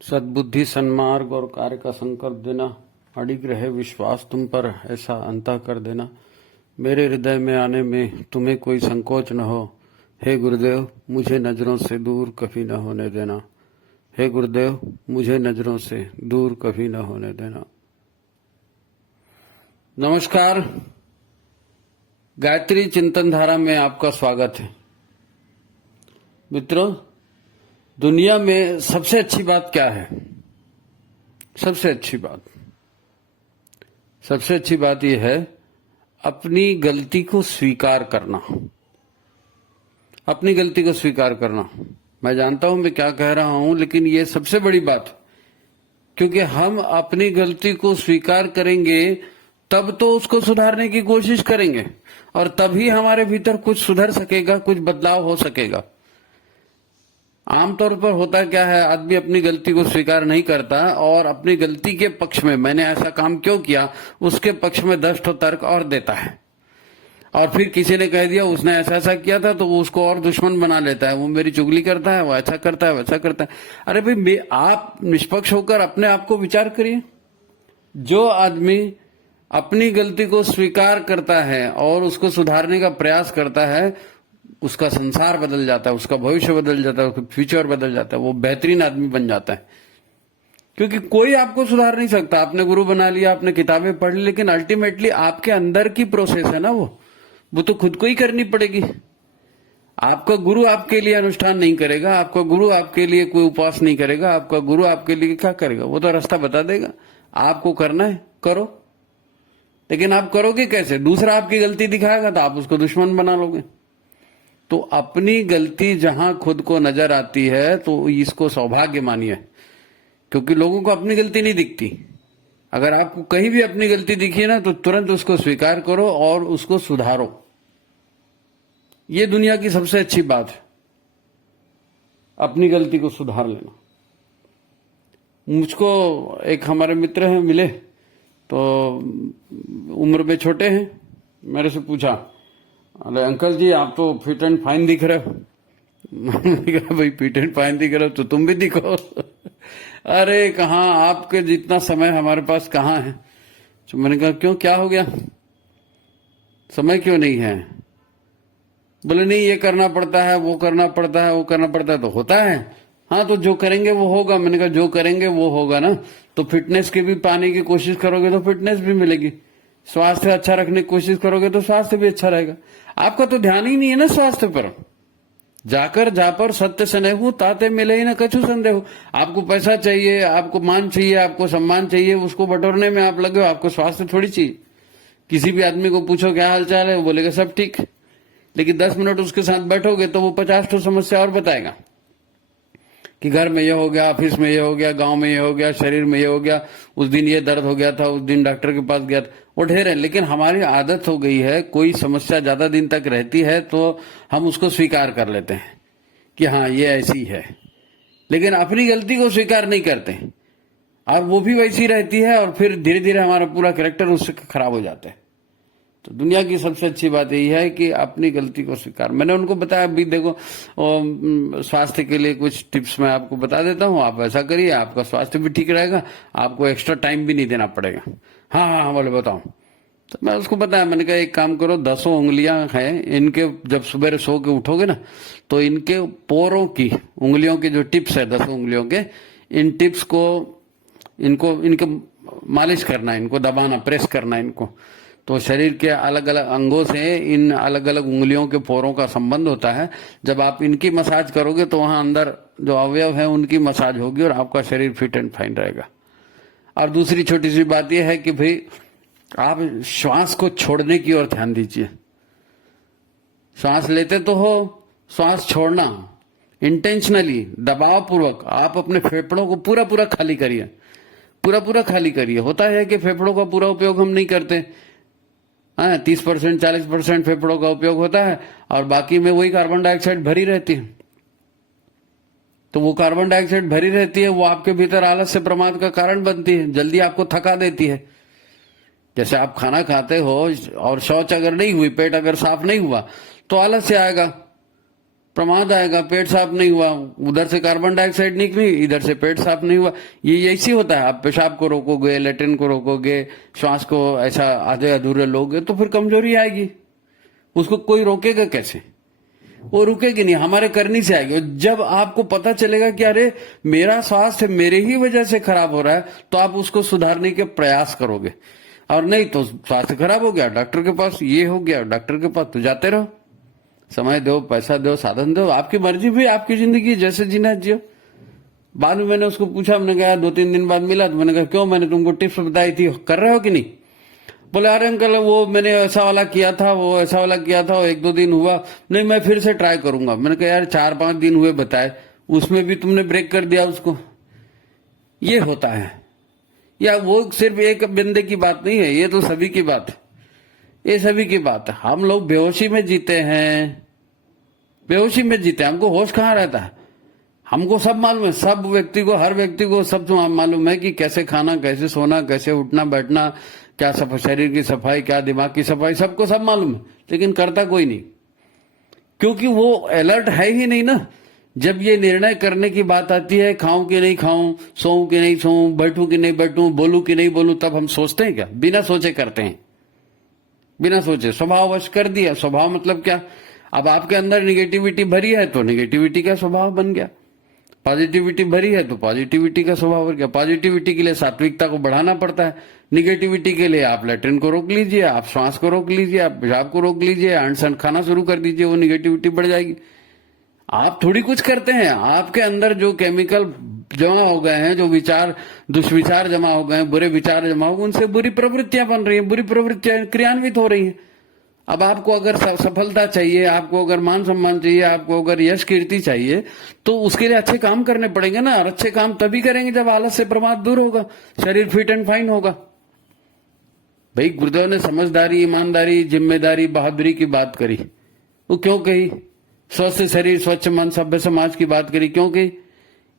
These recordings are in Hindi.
सद्बुद्धि सन्मार्ग और कार्य का संकल्प देना, अडिग रहे विश्वास तुम पर, ऐसा अंतः कर देना। मेरे हृदय में आने में तुम्हें कोई संकोच न हो। हे गुरुदेव, मुझे नजरों से दूर कभी न होने देना। हे गुरुदेव, मुझे नजरों से दूर कभी न होने देना। नमस्कार, गायत्री चिंतन धारा में आपका स्वागत है। मित्रों, दुनिया में सबसे अच्छी बात क्या है? सबसे अच्छी बात यह है अपनी गलती को स्वीकार करना। अपनी गलती को स्वीकार करना। मैं जानता हूं मैं क्या कह रहा हूं, लेकिन यह सबसे बड़ी बात, क्योंकि हम अपनी गलती को स्वीकार करेंगे तब तो उसको सुधारने की कोशिश करेंगे और तभी हमारे भीतर कुछ सुधर सकेगा, कुछ बदलाव हो सकेगा। आमतौर पर होता क्या है, आदमी अपनी गलती को स्वीकार नहीं करता और अपनी गलती के पक्ष में, मैंने ऐसा काम क्यों किया, उसके पक्ष में 10 ठो तर्क और देता है। और फिर किसी ने कह दिया उसने ऐसा ऐसा किया था तो वो उसको और दुश्मन बना लेता है। वो मेरी चुगली करता है, वो ऐसा करता है, वैसा करता है। अरे भाई, आप निष्पक्ष होकर अपने आप को विचार करिए। जो आदमी अपनी गलती को स्वीकार करता है और उसको सुधारने का प्रयास करता है, उसका संसार बदल जाता है, उसका भविष्य बदल जाता है, उसका फ्यूचर बदल जाता है, वो बेहतरीन आदमी बन जाता है। क्योंकि कोई आपको सुधार नहीं सकता। आपने गुरु बना लिया, आपने किताबें पढ़ ली, लेकिन अल्टीमेटली आपके अंदर की प्रोसेस है ना, वो तो खुद को ही करनी पड़ेगी। आपका गुरु आपके लिए अनुष्ठान नहीं करेगा, आपका गुरु आपके लिए कोई उपवास नहीं करेगा, आपका गुरु आपके लिए क्या करेगा? वो तो रास्ता बता देगा। आपको करना है, करो। लेकिन आप करोगे कैसे? दूसरा आपकी गलती दिखाएगा तो आप उसको दुश्मन बना लोगे। तो अपनी गलती जहां खुद को नजर आती है तो इसको सौभाग्य मानिए, क्योंकि लोगों को अपनी गलती नहीं दिखती। अगर आपको कहीं भी अपनी गलती दिखी ना, तो तुरंत उसको स्वीकार करो और उसको सुधारो। ये दुनिया की सबसे अच्छी बात है, अपनी गलती को सुधार लेना। मुझको एक हमारे मित्र हैं, मिले तो उम्र में छोटे हैं। मेरे से पूछा, अरे अंकल जी, आप तो फिट एंड फाइन दिख रहे हो। मैंने कहा, भाई फिट एंड फाइन दिख रहे हो तो तुम भी दिखो। अरे कहाँ, आपके जितना समय हमारे पास कहाँ है। तो मैंने कहा, क्यों, क्या हो गया, समय क्यों नहीं है? बोले नहीं, ये करना पड़ता है, वो करना पड़ता है, वो करना पड़ता है। तो होता है, हाँ, तो जो करेंगे वो होगा। मैंने कहा, जो करेंगे वो होगा ना। तो फिटनेस की भी पाने की कोशिश करोगे तो फिटनेस भी मिलेगी। स्वास्थ्य अच्छा रखने की कोशिश करोगे तो स्वास्थ्य भी अच्छा रहेगा। आपका तो ध्यान ही नहीं है ना स्वास्थ्य पर। जाकर जा पर सत्य स्नेहु ताते मिले ही ना कछु संदेह। आपको पैसा चाहिए, आपको मान चाहिए, आपको सम्मान चाहिए, उसको बटोरने में आप लगे हो। आपको स्वास्थ्य थोड़ी चाहिए। किसी भी आदमी को पूछो क्या हाल चाल है, वो बोलेगा सब ठीक। लेकिन 10 मिनट उसके साथ बैठोगे तो वो 50 तो समस्या और बताएगा कि घर में ये हो गया, ऑफिस में ये हो गया, गांव में ये हो गया, शरीर में ये हो गया, उस दिन ये दर्द हो गया था, उस दिन डॉक्टर के पास गया था। वो ढेर है। लेकिन हमारी आदत हो गई है, कोई समस्या ज्यादा दिन तक रहती है तो हम उसको स्वीकार कर लेते हैं कि हाँ ये ऐसी है, लेकिन अपनी गलती को स्वीकार नहीं करते और वो भी वैसी रहती है और फिर धीरे धीरे हमारा पूरा कैरेक्टर उससे खराब हो जाता है। तो दुनिया की सबसे अच्छी बात यही है कि अपनी गलती को स्वीकार। मैंने उनको बताया, अभी देखो स्वास्थ्य के लिए कुछ टिप्स मैं आपको बता देता हूँ, आप ऐसा करिए, आपका स्वास्थ्य भी ठीक रहेगा, आपको एक्स्ट्रा टाइम भी नहीं देना पड़ेगा। हाँ हाँ हाँ, बोले बताओ। तो मैं उसको बताया, मैंने कहा एक काम करो, 10 उंगलियां हैं इनके, जब सुबह सो के उठोगे ना तो इनके पोरों की उंगलियों के जो टिप्स है, 10 उंगलियों के, इन टिप्स को इनके मालिश करना, इनको दबाना, प्रेस करना इनको। तो शरीर के अलग अलग अंगों से इन अलग अलग उंगलियों के पोरों का संबंध होता है। जब आप इनकी मसाज करोगे तो वहां अंदर जो अवयव है उनकी मसाज होगी और आपका शरीर फिट एंड फाइन रहेगा। और दूसरी छोटी सी बात यह है कि भाई आप श्वास को छोड़ने की ओर ध्यान दीजिए। श्वास लेते तो हो, श्वास छोड़ना इंटेंशनली, दबाव पूर्वक आप अपने फेफड़ों को पूरा पूरा खाली करिए, पूरा खाली करिए। होता है कि फेफड़ों का पूरा उपयोग हम नहीं करते। 30% 40% फेफड़ों का उपयोग होता है और बाकी में वही कार्बन डाइऑक्साइड भरी रहती है। तो वो कार्बन डाइऑक्साइड भरी रहती है, वो आपके भीतर आलस से प्रमाद का कारण बनती है, जल्दी आपको थका देती है। जैसे आप खाना खाते हो और शौच अगर नहीं हुई, पेट अगर साफ नहीं हुआ तो आलस से आएगा। प्रमाद आएगा, पेट साफ नहीं हुआ, उधर से कार्बन डाइऑक्साइड निकली, इधर से पेट साफ नहीं हुआ। ये ऐसी होता है। आप पेशाब को रोकोगे, लेट्रिन को रोकोगे, श्वास को ऐसा आधे अधूरे लोगे तो फिर कमजोरी आएगी। उसको कोई रोकेगा कैसे? वो रुकेगी नहीं, हमारे करनी से आएगी। जब आपको पता चलेगा कि अरे मेरा स्वास्थ्य मेरे ही वजह से खराब हो रहा है, तो आप उसको सुधारने के प्रयास करोगे। और नहीं तो स्वास्थ्य खराब हो गया, डॉक्टर के पास, ये हो गया डॉक्टर के पास, तो जाते रहो। समय दो, पैसा दो, साधन दो, आपकी मर्जी भी, आपकी जिंदगी जैसे जीना जियो। बाद में मैंने उसको पूछा, मैंने कहा 2-3 दिन बाद मिला तो मैंने कहा क्यों, मैंने तुमको टिप्स बताई थी, कर रहे हो कि नहीं? बोले अरे अंकल वो मैंने ऐसा वाला किया था, वो ऐसा वाला किया था, 1-2 दिन हुआ, नहीं मैं फिर से ट्राई करूंगा। मैंने कहा यार 4-5 दिन हुए बताए, उसमें भी तुमने ब्रेक कर दिया उसको। ये होता है। या वो सिर्फ एक बंदे की बात नहीं है, ये तो सभी की बात है, ये सभी की बात है। हम लोग बेहोशी में जीते हैं, बेहोशी में जीते, हमको होश कहाँ रहता है? हमको सब मालूम है, सब व्यक्ति को, हर व्यक्ति को सब मालूम है कि कैसे खाना, कैसे सोना, कैसे उठना बैठना, क्या सब शरीर की सफाई, क्या दिमाग की सफाई, सबको सब मालूम है, लेकिन करता कोई नहीं, क्योंकि वो अलर्ट है ही नहीं ना। जब ये निर्णय करने की बात आती है, खाऊं कि नहीं खाऊं, सोऊं कि नहीं सोऊं, बैठूं कि नहीं बैठूं, बोलूं कि नहीं बोलूं, तब हम सोचते हैं क्या? बिना सोचे करते हैं, बिना सोचे। स्वभाववश कर दिया। स्वभाव मतलब क्या? अब आपके अंदर निगेटिविटी भरी है तो निगेटिविटी का स्वभाव बन गया, पॉजिटिविटी भरी है तो पॉजिटिविटी का स्वभाव बन गया। पॉजिटिविटी के लिए सात्विकता को बढ़ाना पड़ता है, निगेटिविटी के लिए आप लेट्रिन को रोक लीजिए, आप श्वास को रोक लीजिए, आप पेशाब को रोक लीजिए, अनशन खाना शुरू कर दीजिए, वो निगेटिविटी बढ़ जाएगी। आप थोड़ी कुछ करते हैं, आपके अंदर जो केमिकल जमा हो गए हैं, जो विचार, दुष्विचार जमा हो गए हैं, बुरे विचार जमा हो गए, उनसे बुरी प्रवृत्तियां बन रही हैं, बुरी प्रवृत्तियां क्रियान्वित हो रही हैं। अब आपको अगर सफलता चाहिए, आपको अगर मान सम्मान चाहिए, आपको अगर यश कीर्ति चाहिए, तो उसके लिए अच्छे काम करने पड़ेंगे ना। और अच्छे काम तभी करेंगे जब आलस से प्रमाद दूर होगा, शरीर फिट एंड फाइन होगा। भाई गुरुदेव ने समझदारी, ईमानदारी, जिम्मेदारी, बहादुरी की बात करी, वो क्यों कही? स्वस्थ शरीर, स्वच्छ मन, सभ्य समाज की बात करी, क्यों कही?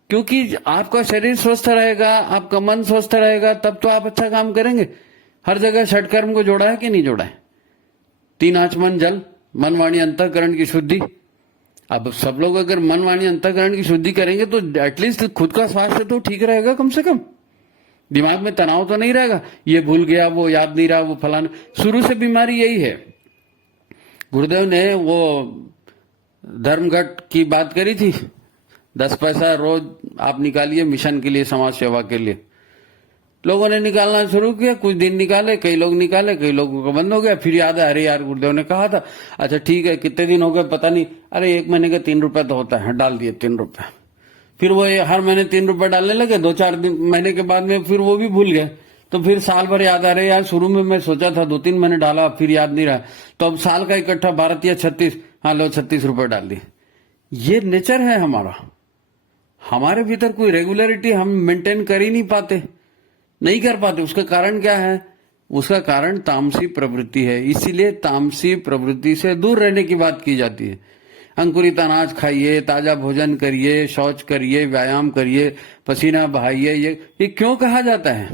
क्योंकि आपका शरीर स्वस्थ रहेगा, आपका मन स्वस्थ रहेगा, तब तो आप अच्छा काम करेंगे। हर जगह षटकर्म को जोड़ा है कि नहीं जोड़ा है? 3 आचमन जल, मन वाणी अंतःकरण की शुद्धि। अब सब लोग अगर मन वाणी अंतःकरण की शुद्धि करेंगे तो एटलीस्ट खुद का स्वास्थ्य तो ठीक रहेगा, कम से कम दिमाग में तनाव तो नहीं रहेगा, ये भूल गया, वो याद नहीं रहा, वो फलाना। शुरू से बीमारी यही है। गुरुदेव ने वो धर्मघट की बात करी थी, 10 पैसा रोज आप निकालिए मिशन के लिए, समाज सेवा के लिए। लोगों ने निकालना शुरू किया, कुछ दिन निकाले, कई लोग निकाले, कई लोगों का बंद हो गया। फिर याद है, अरे यार गुरुदेव ने कहा था, अच्छा ठीक है, कितने दिन हो गए पता नहीं, अरे 1 महीने का 3 रुपए तो होता है, डाल दिए 3 रुपए। फिर वो हर महीने 3 रुपए डालने लगे, 2-4 महीने के बाद में फिर वो भी भूल गए। तो फिर साल भर याद आ रहे, यार शुरू में मैं सोचा था 2-3 महीने डाला, फिर याद नहीं रहा, तो अब साल का इकट्ठा 12 या 36, हाँ लो 36 रुपए डाल दिए। ये नेचर है हमारा। हमारे भीतर कोई रेगुलरिटी हम मेंटेन कर ही नहीं पाते, नहीं कर पाते। उसका कारण क्या है? उसका कारण तामसी प्रवृत्ति है। इसीलिए तामसी प्रवृत्ति से दूर रहने की बात की जाती है। अंकुरित अनाज खाइए, ताजा भोजन करिए, शौच करिए, व्यायाम करिए, पसीना बहाइए। ये क्यों कहा जाता है?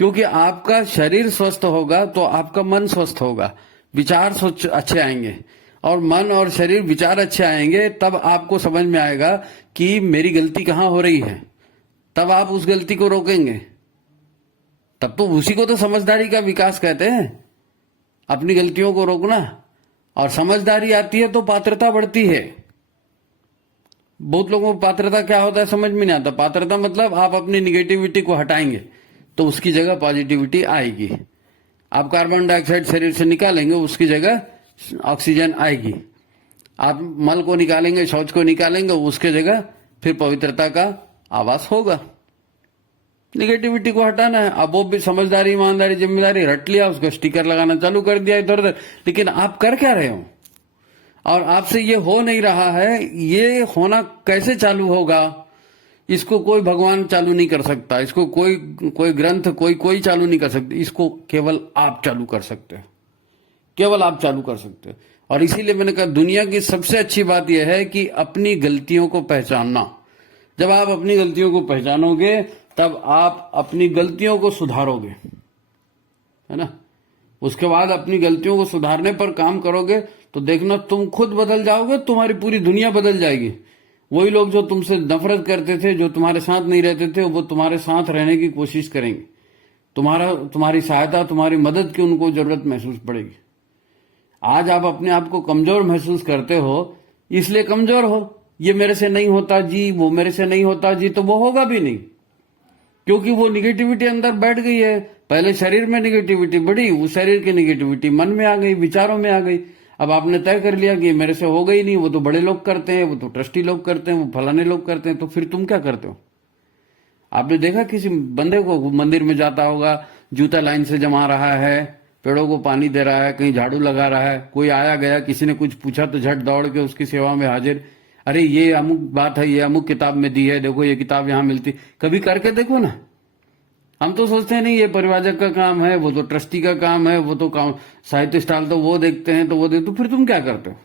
क्योंकि आपका शरीर स्वस्थ होगा तो आपका मन स्वस्थ होगा, विचार अच्छे आएंगे, और मन और शरीर विचार अच्छे आएंगे, तब आपको समझ में आएगा कि मेरी गलती कहाँ हो रही है, तब आप उस गलती को रोकेंगे। तब तो उसी को तो समझदारी का विकास कहते हैं, अपनी गलतियों को रोकना। और समझदारी आती है तो पात्रता बढ़ती है। बहुत लोगों को पात्रता क्या होता है समझ में नहीं आता। पात्रता मतलब आप अपनी निगेटिविटी को हटाएंगे तो उसकी जगह पॉजिटिविटी आएगी। आप कार्बन डाइऑक्साइड शरीर से निकालेंगे, उसकी जगह ऑक्सीजन आएगी। आप मल को निकालेंगे, शौच को निकालेंगे, उसके जगह फिर पवित्रता का आवास होगा। निगेटिविटी को हटाना है। अब वो भी समझदारी, ईमानदारी, जिम्मेदारी रट लिया, उसको स्टिकर लगाना चालू कर दिया इधर उधर, लेकिन आप कर क्या रहे हो? और आपसे ये हो नहीं रहा है। ये होना कैसे चालू होगा? इसको कोई भगवान चालू नहीं कर सकता, इसको कोई ग्रंथ कोई चालू नहीं कर सकते। इसको केवल आप चालू कर सकते हो, केवल आप चालू कर सकते हो। और इसीलिए मैंने कहा दुनिया की सबसे अच्छी बात यह है कि अपनी गलतियों को पहचानना। जब आप अपनी गलतियों को पहचानोगे तब आप अपनी गलतियों को सुधारोगे, है ना। उसके बाद अपनी गलतियों को सुधारने पर काम करोगे तो देखना तुम खुद बदल जाओगे, तुम्हारी पूरी दुनिया बदल जाएगी। वही लोग जो तुमसे नफरत करते थे, जो तुम्हारे साथ नहीं रहते थे, वो तुम्हारे साथ रहने की कोशिश करेंगे। तुम्हारी सहायता, तुम्हारी मदद की उनको जरूरत महसूस पड़ेगी। आज आप अपने आप को कमजोर महसूस करते हो, इसलिए कमजोर हो। ये मेरे से नहीं होता जी, वो मेरे से नहीं होता जी, तो वो होगा भी नहीं, क्योंकि वो निगेटिविटी अंदर बैठ गई है। पहले शरीर में निगेटिविटी बढ़ी, उस शरीर की निगेटिविटी मन में आ गई, विचारों में आ गई। अब आपने तय कर लिया कि मेरे से हो गई नहीं, वो तो बड़े लोग करते हैं, वो तो ट्रस्टी लोग करते हैं, वो फलाने लोग करते हैं, तो फिर तुम क्या करते हो? आपने देखा किसी बंदे को मंदिर में जाता होगा, जूता लाइन से जमा रहा है, पेड़ों को पानी दे रहा है, कहीं झाड़ू लगा रहा है, कोई आया गया, किसी ने कुछ पूछा तो झट दौड़ के उसकी सेवा में हाजिर। अरे ये अमुक बात है, ये अमुक किताब में दी है, देखो ये किताब यहाँ मिलती। कभी करके देखो ना। हम तो सोचते हैं नहीं ये परिवाजक का काम है, वो तो ट्रस्टी का काम है, वो तो काम साहित्य स्टॉल तो वो देखते हैं, तो वो देखते। तो फिर तुम क्या करते हो?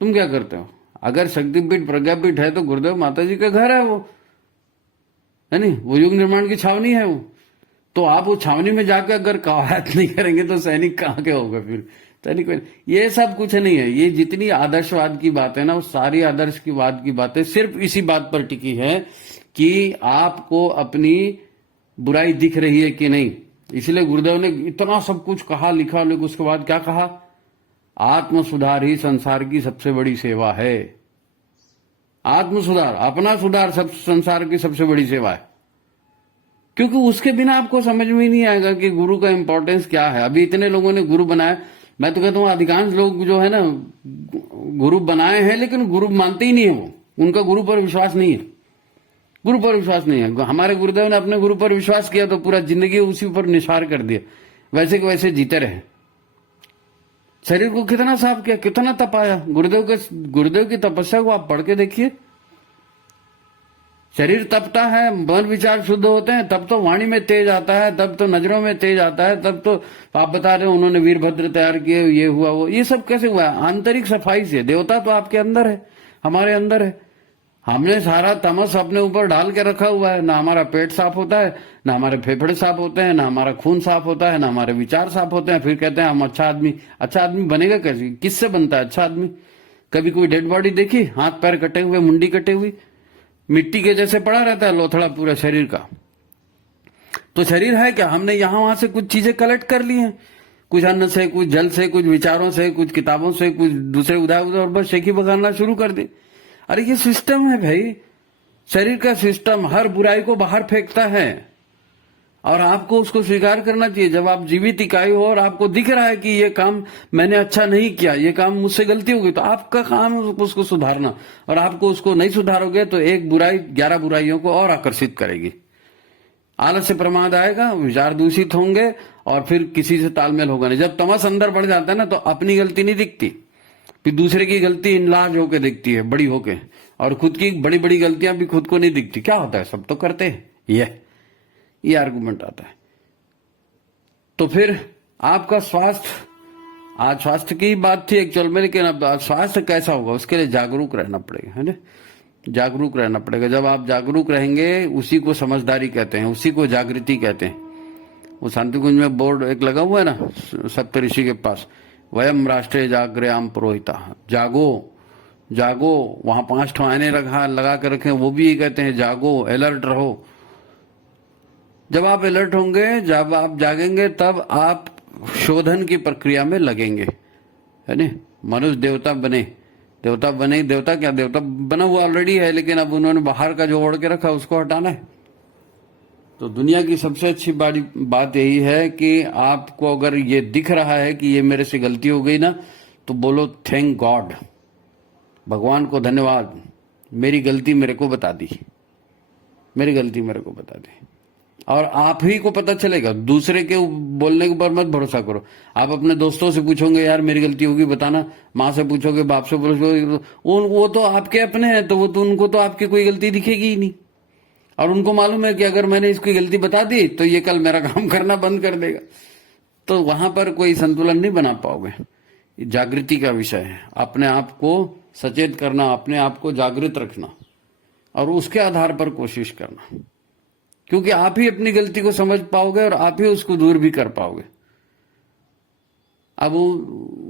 तुम क्या करते हो? अगर शक्तिपीठ प्रज्ञापीठ है तो गुरुदेव माता जी का घर है, वो है नहीं, वो युग निर्माण की छावनी है वो। तो आप वो छावनी में जाकर अगर कवायद नहीं करेंगे तो सैनिक कहाँ के होगा फिर? सैनिक ये सब कुछ नहीं है। ये जितनी आदर्शवाद की बात है ना, वो सारी आदर्शवाद की बातें सिर्फ इसी बात पर टिकी है कि आपको अपनी बुराई दिख रही है कि नहीं। इसलिए गुरुदेव ने इतना सब कुछ कहा, लिखा, लेकिन उसके बाद क्या कहा? आत्म सुधार ही संसार की सबसे बड़ी सेवा है। आत्म सुधार, अपना सुधार सब संसार की सबसे बड़ी सेवा है। क्योंकि उसके बिना आपको समझ में ही नहीं आएगा कि गुरु का इंपॉर्टेंस क्या है। अभी इतने लोगों ने गुरु बनाया, मैं तो कहता हूं अधिकांश लोग जो है ना गुरु बनाए हैं, लेकिन गुरु मानते ही नहीं है। वो उनका गुरु पर विश्वास नहीं है, गुरु पर विश्वास नहीं है। हमारे गुरुदेव ने अपने गुरु पर विश्वास किया तो पूरा जिंदगी उसी पर निसार कर दिया, वैसे के वैसे जीते रहे। शरीर को कितना साफ किया, कितना तपाया। गुरुदेव की तपस्या को आप पढ़ के देखिए। शरीर तपता है, मन विचार शुद्ध होते हैं, तब तो वाणी में तेज आता है, तब तो नजरों में तेज आता है, तब तो आप बता रहे हो उन्होंने वीरभद्र तैयार किए, ये हुआ वो। ये सब कैसे हुआ है? आंतरिक सफाई से। देवता तो आपके अंदर है, हमारे अंदर है। हमने सारा तमस अपने ऊपर डाल के रखा हुआ है। ना हमारा पेट साफ होता है, ना हमारे फेफड़े साफ होते हैं, ना हमारा खून साफ होता है, ना हमारे विचार साफ होते हैं। फिर कहते हैं हम अच्छा आदमी। अच्छा आदमी बनेगा कैसे? किससे बनता है अच्छा आदमी? कभी कोई डेड बॉडी देखी? हाथ पैर कटे हुए, मुंडी कटे हुई, मिट्टी के जैसे पड़ा रहता है लोथड़ा पूरा शरीर का। तो शरीर है क्या? हमने यहां वहां से कुछ चीजें कलेक्ट कर ली हैं, कुछ अन्न से, कुछ जल से, कुछ विचारों से, कुछ किताबों से, कुछ दूसरे उधर उधर, और बस शेखी बगाना शुरू कर दी। अरे ये सिस्टम है भाई, शरीर का सिस्टम हर बुराई को बाहर फेंकता है, और आपको उसको स्वीकार करना चाहिए। जब आप जीवित इकाई हो और आपको दिख रहा है कि ये काम मैंने अच्छा नहीं किया, ये काम मुझसे गलती हो गई, तो आपका काम है उसको सुधारना। और आपको उसको नहीं सुधारोगे तो एक बुराई 11 बुराइयों को और आकर्षित करेगी। आलस से प्रमाद आएगा, विचार दूषित होंगे, और फिर किसी से तालमेल होगा नहीं। जब तमस अंदर बढ़ जाता है ना, तो अपनी गलती नहीं दिखती, फिर दूसरे की गलती इनलार्ज होकर दिखती है, बड़ी होके। और खुद की बड़ी बड़ी गलतियां भी खुद को नहीं दिखती। क्या होता है, सब तो करते हैं, ये आर्गुमेंट आता है। तो फिर आपका स्वास्थ्य, आज स्वास्थ्य की बात थी एक्चुअल में, लेकिन अब स्वास्थ्य कैसा होगा उसके लिए जागरूक रहना पड़ेगा, है ना। जागरूक रहना पड़ेगा। जब आप जागरूक रहेंगे, उसी को समझदारी कहते हैं, उसी को जागृति कहते हैं। वो शांति कुंज में बोर्ड एक लगा हुआ है ना सप्तऋषि के पास, वयम राष्ट्रीय जागृयाम पुरोहिता, जागो जागो। वहां 5 आईने लगा कर रखे, वो भी ये कहते हैं जागो, अलर्ट रहो। जब आप अलर्ट होंगे, जब आप जागेंगे, तब आप शोधन की प्रक्रिया में लगेंगे, है ना। मनुष्य देवता बने, देवता क्या, देवता बना हुआ ऑलरेडी है, लेकिन अब उन्होंने बाहर का जो ओढ़ के रखा उसको हटाना है। तो दुनिया की सबसे अच्छी बड़ी बात यही है कि आपको अगर ये दिख रहा है कि ये मेरे से गलती हो गई ना, तो बोलो थैंक गॉड, भगवान को धन्यवाद, मेरी गलती मेरे को बता दी, मेरी गलती मेरे को बता दी। और आप ही को पता चलेगा, दूसरे के बोलने के ऊपर मत भरोसा करो। आप अपने दोस्तों से पूछोगे यार मेरी गलती होगी बताना, माँ से पूछोगे, बाप से पूछोगे, वो तो आपके अपने हैं, तो वो तो उनको तो आपकी कोई गलती दिखेगी ही नहीं। और उनको मालूम है कि अगर मैंने इसकी गलती बता दी तो ये कल मेरा काम करना बंद कर देगा। तो वहां पर कोई संतुलन नहीं बना पाओगे। जागृति का विषय है, अपने आप को सचेत करना, अपने आप को जागृत रखना, और उसके आधार पर कोशिश करना, क्योंकि आप ही अपनी गलती को समझ पाओगे और आप ही उसको दूर भी कर पाओगे। अब वो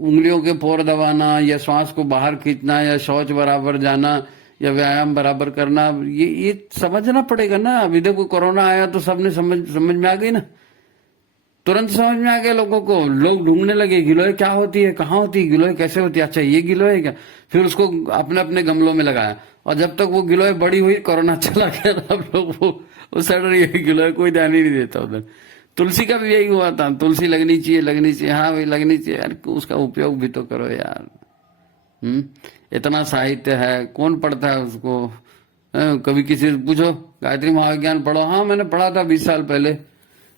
उंगलियों के पोर दबाना या श्वास को बाहर खींचना या शौच बराबर जाना या व्यायाम बराबर करना, ये समझना पड़ेगा ना। अभी देखो कोरोना आया तो सबने समझ में आ गई ना, तुरंत समझ में आ गया लोगों को। लोग ढूंढने लगे गिलोय क्या होती है, कहाँ होती है गिलोय, कैसे होती है, अच्छा ये गिलोय है क्या। फिर उसको अपने अपने गमलों में लगाया, और जब तक वो गिलोय बड़ी हुई कोरोना चला गया, अब लोग वो सड़ रही है गिलोय, कोई ध्यान ही नहीं देता उधर। तुलसी का भी यही हुआ था, तुलसी लगनी चाहिए लगनी चाहिए, हाँ भाई लगनी चाहिए यार, उसका उपयोग भी तो करो यार। इतना साहित्य है, कौन पढ़ता है उसको। कभी किसी से पूछो गायत्री महाविज्ञान पढ़ो, हाँ मैंने पढ़ा था 20 साल पहले।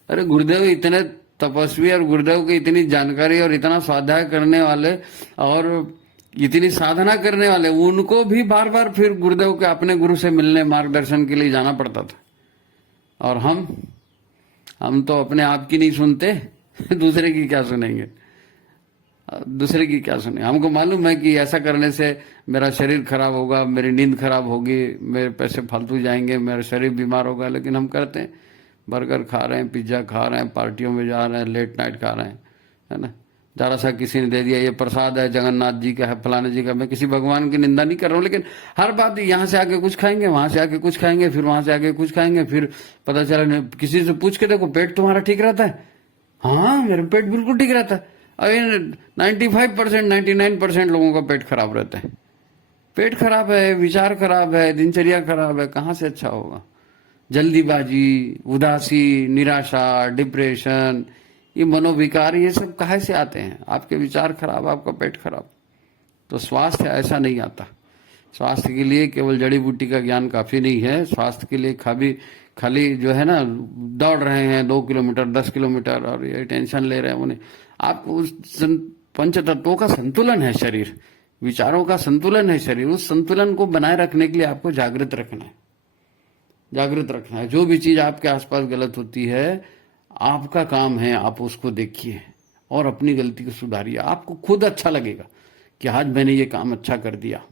अरे गुरुदेव इतने तपस्वी और गुरुदेव की इतनी जानकारी और इतना स्वाध्याय करने वाले और इतनी साधना करने वाले, उनको भी बार बार फिर गुरुदेव के अपने गुरु से मिलने मार्गदर्शन के लिए जाना पड़ता था। और हम तो अपने आप की नहीं सुनते, दूसरे की क्या सुनेंगे, दूसरे की क्या सुने। हमको मालूम है कि ऐसा करने से मेरा शरीर खराब होगा, मेरी नींद खराब होगी, मेरे पैसे फालतू जाएंगे, मेरा शरीर बीमार होगा, लेकिन हम करते हैं। बर्गर खा रहे हैं, पिज्जा खा रहे हैं, पार्टियों में जा रहे हैं, लेट नाइट खा रहे हैं, है ना। जरा सा किसी ने दे दिया, ये प्रसाद है जगन्नाथ जी का है, फलाने जी का। मैं किसी भगवान की निंदा नहीं कर रहा हूँ, लेकिन हर बात यहाँ से आके कुछ खाएंगे, वहां से आके कुछ खाएंगे, फिर वहां से आके कुछ खाएंगे, फिर पता चला किसी से पूछ के देखो पेट तुम्हारा ठीक रहता है, हाँ मेरा पेट बिल्कुल ठीक रहता है। अरे 95% 99% लोगों का पेट खराब रहता है। पेट खराब है, विचार खराब है, दिनचर्या खराब है, कहाँ से अच्छा होगा। जल्दीबाजी, उदासी, निराशा, डिप्रेशन, ये मनोविकार, ये सब कहाँ से आते हैं। आपके विचार खराब, आपका पेट खराब। तो स्वास्थ्य ऐसा नहीं आता। स्वास्थ्य के लिए केवल जड़ी बूटी का ज्ञान काफी नहीं है। स्वास्थ्य के लिए खाली जो है ना, दौड़ रहे हैं 2 किलोमीटर 10 किलोमीटर और ये टेंशन ले रहे हैं उन्हें। आप उस पंच तत्वों का संतुलन है शरीर, विचारों का संतुलन है शरीर, उस संतुलन को बनाए रखने के लिए आपको जागृत रखना है, जागृत रखना है। जो भी चीज आपके आसपास गलत होती है, आपका काम है आप उसको देखिए और अपनी गलती को सुधारिए। आपको खुद अच्छा लगेगा कि आज मैंने ये काम अच्छा कर दिया,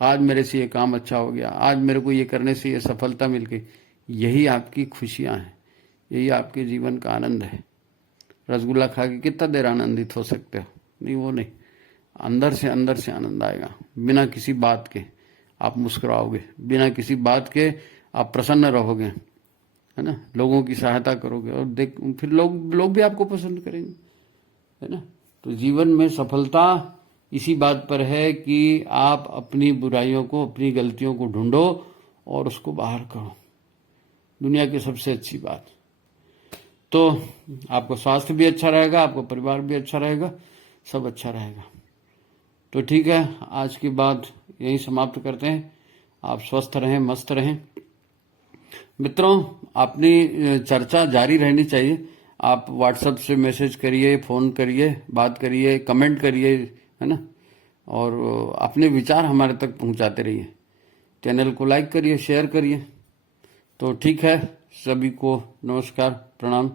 आज मेरे से ये काम अच्छा हो गया, आज मेरे को ये करने से ये सफलता मिल गई। यही आपकी खुशियां हैं, यही आपके जीवन का आनंद है। रसगुल्ला खा के कितना देर आनंदित हो सकते हो, नहीं वो नहीं, अंदर से आनंद आएगा। बिना किसी बात के आप मुस्कुराओगे, बिना किसी बात के आप प्रसन्न रहोगे, है ना। लोगों की सहायता करोगे और फिर लोग भी आपको पसंद करेंगे, है ना। तो जीवन में सफलता इसी बात पर है कि आप अपनी बुराइयों को, अपनी गलतियों को ढूंढो और उसको बाहर करो। दुनिया की सबसे अच्छी बात। तो आपका स्वास्थ्य भी अच्छा रहेगा, आपका परिवार भी अच्छा रहेगा, सब अच्छा रहेगा। तो ठीक है, आज की बात यही समाप्त करते हैं। आप स्वस्थ रहें, मस्त रहें। मित्रों, अपनी चर्चा जारी रहनी चाहिए। आप व्हाट्सएप से मैसेज करिए, फोन करिए, बात करिए, कमेंट करिए, है ना। और अपने विचार हमारे तक पहुंचाते रहिए। चैनल को लाइक करिए, शेयर करिए। तो ठीक है, सभी को नमस्कार, प्रणाम।